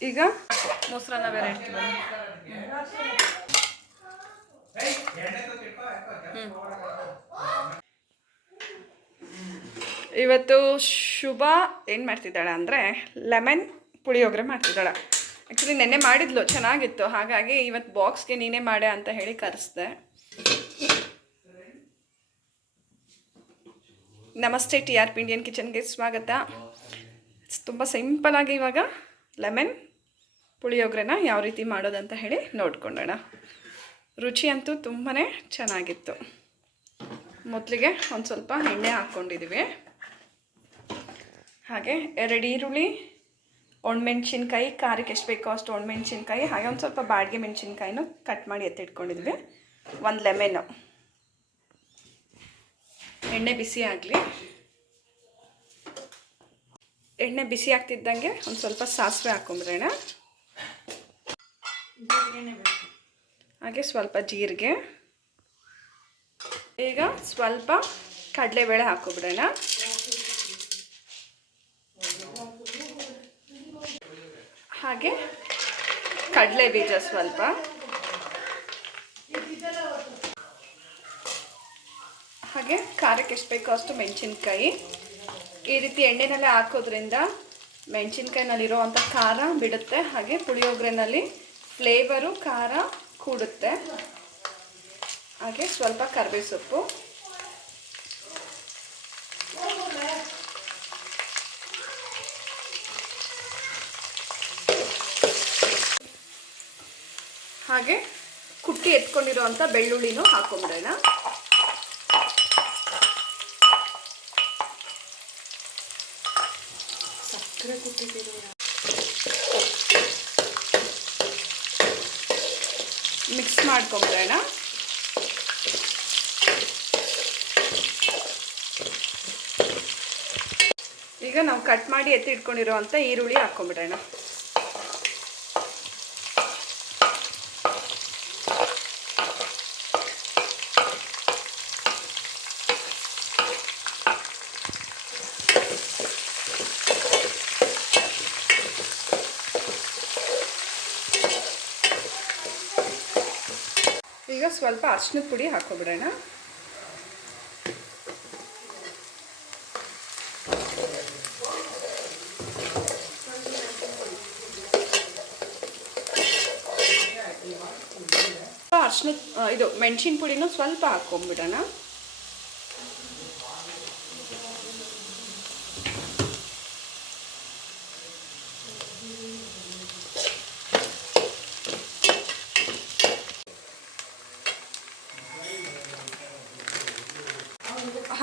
ಈಗ? ಮೊಸರನ್ನ ಬೇರೆ ಇಡ್ತೀವಿ ಇವತ್ತು ಶುಭ ಏನು ಮಾಡ್ತಿದ್ದಾಳೆ ಅಂದರೆ ಲೆಮನ್ ಪುಳಿಯೋಗರೆ ಮಾಡ್ತಿದ್ದಾಳೆ. ಆ್ಯಕ್ಚುಲಿ ನೆನ್ನೆ ಮಾಡಿದ್ಲು ಚೆನ್ನಾಗಿತ್ತು. ಹಾಗಾಗಿ ಇವತ್ತು ಬಾಕ್ಸ್ಗೆ ನೀನೇ ಮಾಡೆ ಅಂತ ಹೇಳಿ ಕರೆಸ್ದೆ. ನಮಸ್ತೆ ಟಿ ಆರ್ ಪಿ ಇಂಡಿಯನ್ ಕಿಚನ್ಗೆ ಸ್ವಾಗತ. ತುಂಬ ಸಿಂಪಲ್ ಆಗಿ ಇವಾಗ ಲೆಮನ್, ಪುಳಿಯೋಗರೆನ ಯಾವ ರೀತಿ ಮಾಡೋದಂತ ಹೇಳಿ ನೋಡ್ಕೊಂಡೋಣ. ರುಚಿ ಅಂತೂ ತುಂಬಾ ಚೆನ್ನಾಗಿತ್ತು. ಮೊದಲಿಗೆ ಒಂದು ಸ್ವಲ್ಪ ಎಣ್ಣೆ ಹಾಕ್ಕೊಂಡಿದ್ದೀವಿ ಹಾಗೆ ಎರಡು ಈರುಳ್ಳಿ, ಒಣಮೆಣ್ಸಿನ್ಕಾಯಿ, ಖಾರಕ್ಕೆ ಎಷ್ಟು ಬೇಕೋ ಅಷ್ಟು ಒಣಮೆಣ್ಸಿನ್ಕಾಯಿ, ಹಾಗೆ ಒಂದು ಸ್ವಲ್ಪ ಬಾಡಿಗೆ ಮೆಣಸಿನ್ಕಾಯಿನೂ ಕಟ್ ಮಾಡಿ ಎತ್ತಿಟ್ಕೊಂಡಿದ್ವಿ. ಒಂದು ಲೆಮೆನು ಎಣ್ಣೆ ಬಿಸಿ ಆಗಲಿ. ಎಣ್ಣೆ ಬಿಸಿ ಆಗ್ತಿದ್ದಂಗೆ ಒಂದು ಸ್ವಲ್ಪ ಸಾಸಿವೆ ಹಾಕೊಂಬಿಡೋಣ ಹಾಗೆ ಸ್ವಲ್ಪ ಜೀರಿಗೆ. ಈಗ ಸ್ವಲ್ಪ ಕಡಲೆಬೇಳೆ ಹಾಕೊಬಿಡೋಣ. ಹಾಗೆ ಕಡಲೆ ಬೀಜ ಸ್ವಲ್ಪ. ಹಾಗೆ ಖಾರಕ್ಕೆ ಎಷ್ಟು ಬೇಕೋ ಅಷ್ಟು ಮೆಣಸಿನ್ಕಾಯಿ. ಈ ರೀತಿ ಎಣ್ಣೆನಲ್ಲೇ ಹಾಕೋದ್ರಿಂದ ಮೆಣಸಿನ್ಕಾಯಿನಲ್ಲಿರೋ ಅಂಥ ಖಾರ ಬಿಡುತ್ತೆ, ಹಾಗೆ ಪುಳಿಯೋಗರೆನಲ್ಲಿ ಫ್ಲೇವರು ಖಾರ ಕೂಡುತ್ತೆ. ಹಾಗೆ ಸ್ವಲ್ಪ ಕರಿಬೇವು ಸೊಪ್ಪು. ಹಾಗೆ ಕುಟ್ಟಿ ಎತ್ಕೊಂಡಿರುವಂಥ ಬೆಳ್ಳುಳ್ಳಿನೂ ಹಾಕೊಂಬಿಡೋಣ. ಮಿಕ್ಸ್ ಮಾಡ್ಕೊಂಬಿಡೋಣ. ಈಗ ನಾವು ಕಟ್ ಮಾಡಿ ಎತ್ತಿ ಇಟ್ಕೊಂಡಿರೋವಂಥ ಈರುಳ್ಳಿ ಹಾಕೊಂಬಿಡೋಣ ಈಗ ಸ್ವಲ್ಪ ಅರ್ಶಿನದ ಪುಡಿ ಹಾಕೋಬಿಡೋಣ. ಅರ್ಶಿನ ಇದು ಮೆಣಸಿನ ಪುಡಿನೂ ಸ್ವಲ್ಪ ಹಾಕೊಂಬಿಡೋಣ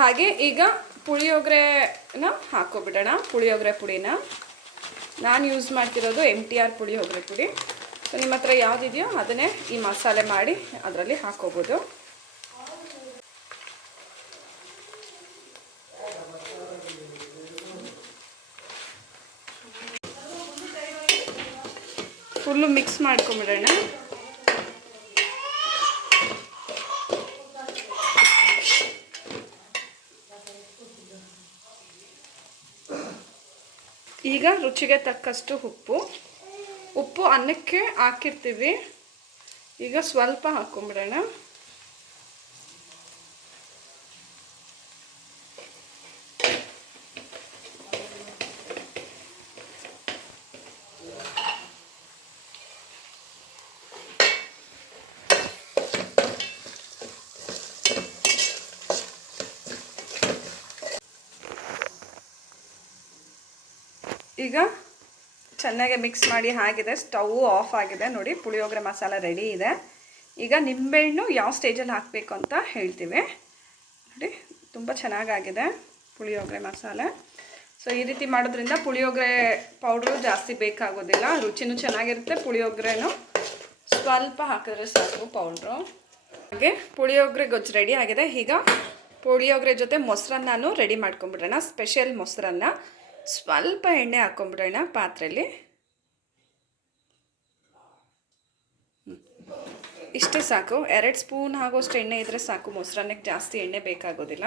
ಹಾಗೆ ಈಗ ಪುಳಿಯೋಗರೆನ ಹಾಕೋಬಿಡೋಣ ಪುಳಿಯೋಗರೆ ಪುಡಿನ. ನಾನು ಯೂಸ್ ಮಾಡ್ತಿರೋದು ಎಂ ಟಿ ಆರ್ ಪುಳಿಯೋಗರೆ ಪುಡಿ. ಸೊ ನಿಮ್ಮ ಹತ್ರ ಯಾವುದಿದೆಯೋ ಅದನ್ನೇ ಈ ಮಸಾಲೆ ಮಾಡಿ ಅದರಲ್ಲಿ ಹಾಕೋಬೋದು ಫುಲ್ಲು ಮಿಕ್ಸ್ ಮಾಡ್ಕೊಂಬಿಡೋಣ. ಈಗ ರುಚಿಗೆ ತಕ್ಕಷ್ಟು ಉಪ್ಪು. ಉಪ್ಪು ಅನ್ನಕ್ಕೆ ಹಾಕಿರ್ತೀವಿ. ಈಗ ಸ್ವಲ್ಪ ಹಾಕೊಂಬಿಡೋಣ. ಈಗ ಚೆನ್ನಾಗಿ ಮಿಕ್ಸ್ ಮಾಡಿ ಆಗಿದೆ ಸ್ಟವ್ ಆಫ್ ಆಗಿದೆ. ನೋಡಿ, ಪುಳಿಯೋಗರೆ ಮಸಾಲ ರೆಡಿ ಇದೆ. ಈಗ ನಿಂಬೆಹಣ್ಣು ಯಾವ ಸ್ಟೇಜಲ್ಲಿ ಹಾಕಬೇಕು ಅಂತ ಹೇಳ್ತೀವಿ. ನೋಡಿ, ತುಂಬ ಚೆನ್ನಾಗಾಗಿದೆ ಪುಳಿಯೋಗರೆ ಮಸಾಲೆ. ಸೊ ಈ ರೀತಿ ಮಾಡೋದ್ರಿಂದ ಪುಳಿಯೋಗರೆ ಪೌಡ್ರು ಜಾಸ್ತಿ ಬೇಕಾಗೋದಿಲ್ಲ. ರುಚಿನೂ ಚೆನ್ನಾಗಿರುತ್ತೆ, ಪುಳಿಯೋಗರೆನೂ ಸ್ವಲ್ಪ ಹಾಕಿದ್ರೆ ಸಾಕು ಪೌಡ್ರು ಹಾಗೆ ಪುಳಿಯೋಗರೆ ಗೊಜ್ಜು ರೆಡಿ ಆಗಿದೆ. ಈಗ ಪುಳಿಯೋಗರೆ ಜೊತೆ ಮೊಸರನ್ನೂ ರೆಡಿ ಮಾಡ್ಕೊಂಬಿಡೋಣ ಸ್ಪೆಷಲ್ ಮೊಸರನ್ನ. ಸ್ವಲ್ಪ ಎಣ್ಣೆ ಹಾಕೊಂಬಿಡೋಣ ಪಾತ್ರೆಯಲ್ಲಿ ಇಷ್ಟೇ ಸಾಕು. ಎರಡು ಸ್ಪೂನ್ ಆಗೋಷ್ಟು ಎಣ್ಣೆ ಇದ್ದರೆ ಸಾಕು. ಮೊಸರನ್ನಕ್ಕೆ ಜಾಸ್ತಿ ಎಣ್ಣೆ ಬೇಕಾಗೋದಿಲ್ಲ.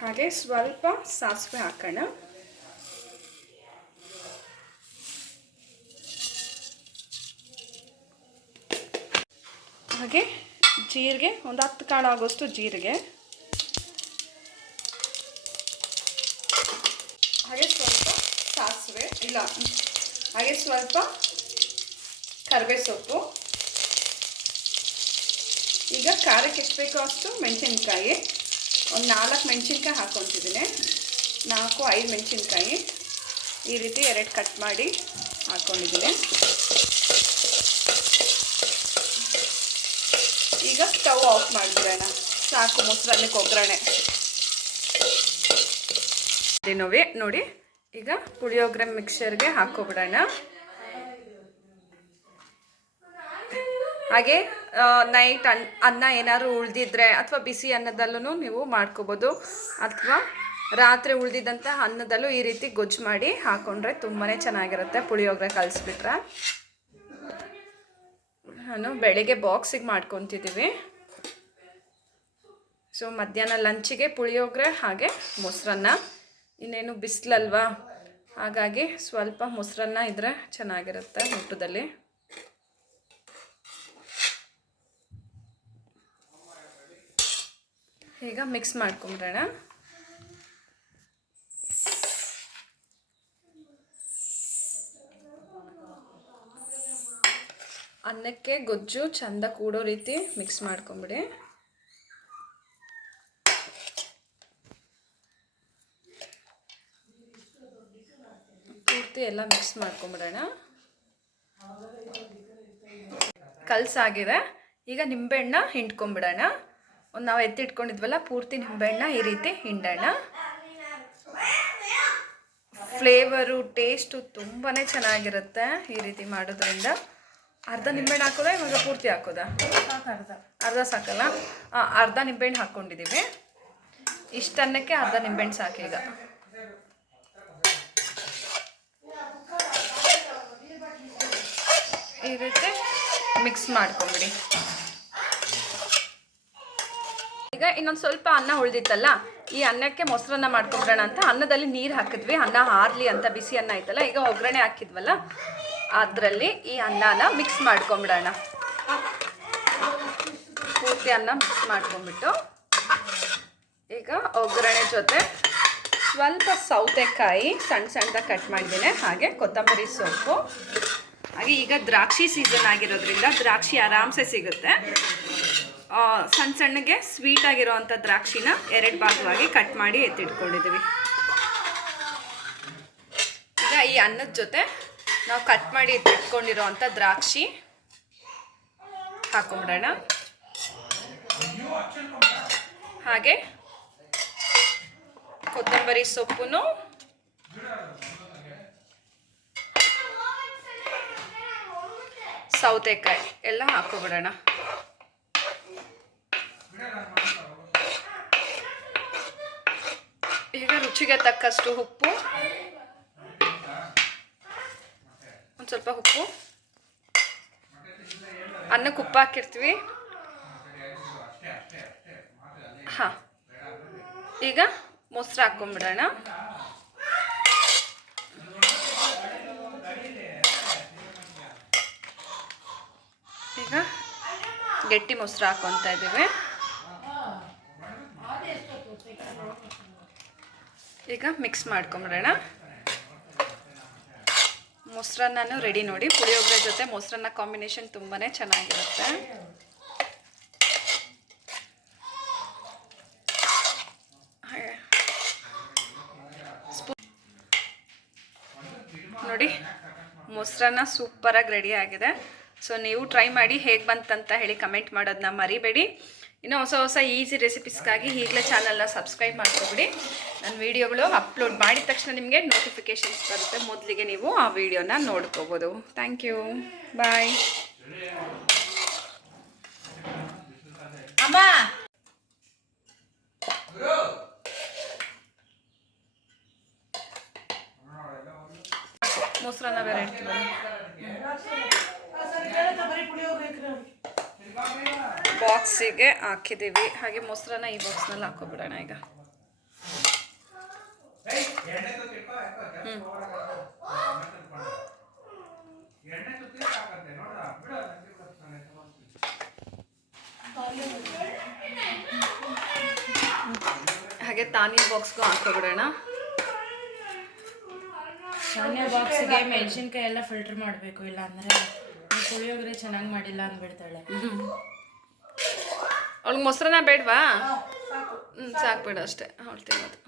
ಹಾಗೆ ಸ್ವಲ್ಪ ಸಾಸಿವೆ ಹಾಕೋಣ. ಹಾಗೆ ಜೀರಿಗೆ ಒಂದು ಹತ್ತು ಕಾಳು ಆಗೋಷ್ಟು ಜೀರಿಗೆ. ಸಾಸಿವೆ, ಇಲ್ಲ. ಹಾಗೆ ಸ್ವಲ್ಪ ಕರಿಬೇ ಸೊಪ್ಪು ಈಗ ಖಾರಕ್ಕೆ ಎಷ್ಟು ಬೇಕೋ ಅಷ್ಟು ಮೆಣಸಿನ್ಕಾಯಿ. ಒಂದು ನಾಲ್ಕು ಮೆಣಸಿನ್ಕಾಯಿ ಹಾಕ್ಕೊತಿದ್ದೀನಿ ನಾಲ್ಕು, ಐದು ಮೆಣಸಿನ್ಕಾಯಿ. ಈ ರೀತಿ ಎರಡು ಕಟ್ ಮಾಡಿ ಹಾಕ್ಕೊಂಡಿದ್ದೀನಿ ಈಗ ಸ್ಟವ್ ಆಫ್ ಮಾಡಿಬಿಡೋಣ. ಸಾಕು ಮೊಸರನ್ನಕ್ಕೆ ಒಗ್ಗರಣೆ ನೋಡಿ. ಈಗ ಪುಳಿಯೋಗರೆ ಮಿಕ್ಸರ್ಗೆ ಹಾಕೋಬಿಡೋಣ ಹಾಗೆ ನೈಟ್ ಅನ್, ಅನ್ನ ಏನಾದ್ರು ಉಳಿದಿದ್ರೆ ಅಥವಾ ಬಿಸಿ ಅನ್ನದಲ್ಲೂ ನೀವು ಮಾಡ್ಕೋಬೋದು. ಅಥವಾ ರಾತ್ರಿ ಉಳಿದಿದ್ದಂಥ ಅನ್ನದಲ್ಲೂ ಈ ರೀತಿ ಗೊಜ್ಜು ಮಾಡಿ ಹಾಕೊಂಡ್ರೆ ತುಂಬಾ ಚೆನ್ನಾಗಿರುತ್ತೆ ಪುಳಿಯೋಗರೆ ಕಲಿಸ್ಬಿಟ್ರೆ. ನಾನು ಬೆಳಿಗ್ಗೆ ಬಾಕ್ಸಿಗೆ ಮಾಡ್ಕೊತಿದ್ದೀವಿ ಸೊ ಮಧ್ಯಾಹ್ನ ಲಂಚಿಗೆ ಪುಳಿಯೋಗರೆ ಹಾಗೆ ಮೊಸರನ್ನ. ಇನ್ನೇನು ಬಿಸಿಲಲ್ವಾ? ಹಾಗಾಗಿ ಸ್ವಲ್ಪ ಮೊಸರನ್ನ ಇದ್ರೆ ಚೆನ್ನಾಗಿರುತ್ತೆ ಊಟದಲ್ಲಿ ಈಗ ಮಿಕ್ಸ್ ಮಾಡ್ಕೊಂಬಿಡೋಣ. ಅನ್ನಕ್ಕೆ ಗೊಜ್ಜು ಚಂದ ಕೂಡೋ ರೀತಿ ಮಿಕ್ಸ್ ಮಾಡ್ಕೊಂಬಿಡಿ. ಎಲ್ಲ ಮಿಕ್ಸ್ ಮಾಡ್ಕೊಂಬಿಡೋಣ. ಕಲ್ಸಾಗಿದೆ. ಈಗ ನಿಂಬೆಹಣ್ಣ ಹಿಂಡ್ಕೊಂಬಿಡೋಣ. ಒಂದು ನಾವು ಎತ್ತಿಟ್ಕೊಂಡಿದ್ವಲ್ಲ ಪೂರ್ತಿ ನಿಂಬೆಹಣ್ಣ ಈ ರೀತಿ ಹಿಂಡೋಣ. ಫ್ಲೇವರು ಟೇಸ್ಟು ತುಂಬಾ ಚೆನ್ನಾಗಿರುತ್ತೆ ಈ ರೀತಿ ಮಾಡೋದ್ರಿಂದ. ಅರ್ಧ ನಿಂಬೆಹಣ್ಣು ಹಾಕೋದಾ ಇವಾಗ ಪೂರ್ತಿ ಹಾಕೋದಾ? ಅರ್ಧ. ಸಾಕಲ್ಲ? ಹಾಂ ಅರ್ಧ ನಿಂಬೆಹಣ್ಣು ಹಾಕ್ಕೊಂಡಿದ್ದೀವಿ ಇಷ್ಟನ್ನಕ್ಕೆ ಅರ್ಧ ನಿಂಬೆಹಣ್ಣು ಸಾಕು ಈಗ. ಈ ರೀತಿ ಮಿಕ್ಸ್ ಮಾಡ್ಕೊಂಬಿಡಿ. ಈಗ ಇನ್ನೊಂದು ಸ್ವಲ್ಪ ಅನ್ನ ಉಳಿದಿತ್ತಲ್ಲ, ಈ ಅನ್ನಕ್ಕೆ ಮೊಸರನ್ನ ಮಾಡ್ಕೊಂಬಿಡೋಣ ಅಂತ. ಅನ್ನದಲ್ಲಿ ನೀರು ಹಾಕಿದ್ವಿ, ಅನ್ನ ಹಾರ್ಲಿ ಅಂತ ಬಿಸಿ ಅನ್ನ ಆಯ್ತಲ್ಲ ಈಗ ಒಗ್ಗರಣೆ ಹಾಕಿದ್ವಲ್ಲ, ಅದರಲ್ಲಿ ಈ ಅನ್ನನ ಮಿಕ್ಸ್ ಮಾಡ್ಕೊಂಬಿಡೋಣ. ಪೂರ್ತಿ ಅನ್ನ ಮಿಕ್ಸ್ ಮಾಡ್ಕೊಂಬಿಟ್ಟು, ಈಗ ಒಗ್ಗರಣೆ ಜೊತೆ ಸ್ವಲ್ಪ ಸೌತೆಕಾಯಿ ಸಣ್ಣ ಸಣ್ಣದಾಗಿ ಕಟ್ ಮಾಡಿದ್ದೀನಿ, ಹಾಗೆ ಕೊತ್ತಂಬರಿ ಸೊಪ್ಪು ಹಾಗೆ ಈಗ ದ್ರಾಕ್ಷಿ ಸೀಸನ್ ಆಗಿರೋದ್ರಿಂದ ದ್ರಾಕ್ಷಿ ಆರಾಮ್ಸೆ ಸಿಗುತ್ತೆ. ಸಣ್ಣ ಸಣ್ಣಗೆ ಸ್ವೀಟ್ ಆಗಿರೋವಂಥ ದ್ರಾಕ್ಷಿನ ಎರಡು ಭಾಗವಾಗಿ ಕಟ್ ಮಾಡಿ ಎತ್ತಿಟ್ಕೊಂಡಿದ್ದೀವಿ ಈಗ ಈ ಅನ್ನದ ಜೊತೆ ನಾವು ಕಟ್ ಮಾಡಿ ಎತ್ತಿಟ್ಕೊಂಡಿರೋವಂಥ ದ್ರಾಕ್ಷಿ ಹಾಕೊಂಬಿಡೋಣ. ಹಾಗೆ ಕೊತ್ತಂಬರಿ ಸೊಪ್ಪುನು ಸೌತೆಕಾಯಿ ಎಲ್ಲ ಹಾಕೊಬಿಡೋಣ ಈಗ ರುಚಿಗೆ ತಕ್ಕಷ್ಟು ಉಪ್ಪು. ಒಂದು ಸ್ವಲ್ಪ ಉಪ್ಪು. ಅನ್ನಕ್ಕೆ ಉಪ್ಪು ಹಾಕಿರ್ತೀವಿ. ಹಾಂ. ಈಗ ಮೊಸರು ಹಾಕ್ಕೊಂಬಿಡೋಣ. ಗಟ್ಟಿ ಮೊಸರು ಹಾಕ್ಕೊತಾ ಇದ್ದೀವಿ. ಈಗ ಮಿಕ್ಸ್ ಮಾಡ್ಕೊಂಬಿಡೋಣ. ಮೊಸರನ್ನ ರೆಡಿ ನೋಡಿ. ಪುಳಿಯೋಗರೆ ಜೊತೆ ಮೊಸರನ್ನ ಕಾಂಬಿನೇಷನ್ ತುಂಬಾ ಚೆನ್ನಾಗಿರುತ್ತೆ. ನೋಡಿ, ಮೊಸರನ್ನ ಸೂಪರಾಗಿ ರೆಡಿ ಆಗಿದೆ. ಸೊ ನೀವು ಟ್ರೈ ಮಾಡಿ ಹೇಗೆ ಬಂತಂತ ಹೇಳಿ ಕಮೆಂಟ್ ಮಾಡೋದನ್ನ ಮರಿಬೇಡಿ. ಇನ್ನು ಹೊಸ ಹೊಸ ಈಸಿ ರೆಸಿಪೀಸ್ಗಾಗಿ ಈಗಲೇ ಚಾನಲ್ನ ಸಬ್ಸ್ಕ್ರೈಬ್ ಮಾಡ್ಕೊಬಿಡಿ. ನನ್ನ ವೀಡಿಯೋಗಳು ಅಪ್ಲೋಡ್ ಮಾಡಿದ ತಕ್ಷಣ ನಿಮಗೆ ನೋಟಿಫಿಕೇಷನ್ಸ್ ಬರುತ್ತೆ. ಮೊದಲಿಗೆ ನೀವು ಆ ವಿಡಿಯೋನ ನೋಡ್ಕೋಬೋದು. ಥ್ಯಾಂಕ್ ಯು ಬಾಯ್ ಅಮ್ಮ! ಮೊಸರನ್ನ ಬೇರೆ ಇಡ್ತೀವಲ್ಲ ಬಾಕ್ಸಿಗೆ ಹಾಕಿದ್ದೀವಿ. ಹಾಗೆ ಮೊಸರನ್ನ ಈ ಬಾಕ್ಸ್ನಲ್ಲಿ ಹಾಕೋಬಿಡೋಣ ಈಗ. ಹಾಗೆ ತಾನಿಯ ಬಾಕ್ಸ್ಗೂ ಹಾಕೋಬಿಡೋಣ. ಶಾನೆ ಬಾಕ್ಸ್ಗೆ ಮೆಣಸಿನ್ಕಾಯಿ ಎಲ್ಲ ಫಿಲ್ಟರ್ ಮಾಡಬೇಕು ಇಲ್ಲ ಅಂದರೆ ಪುಳಿಯೋಗರೆ ಚೆನ್ನಾಗಿ ಮಾಡಿಲ್ಲ ಅಂದ್ಬಿಡ್ತಾಳೆ. ಅವ್ಳಿಗೆ ಮೊಸರನ್ನ ಬೇಡವಾ? ಹ್ಞೂ ಸಾಕು ಬಿಡು ಅಷ್ಟೇ. ಅವಳು ತಿನ್ನೋದು.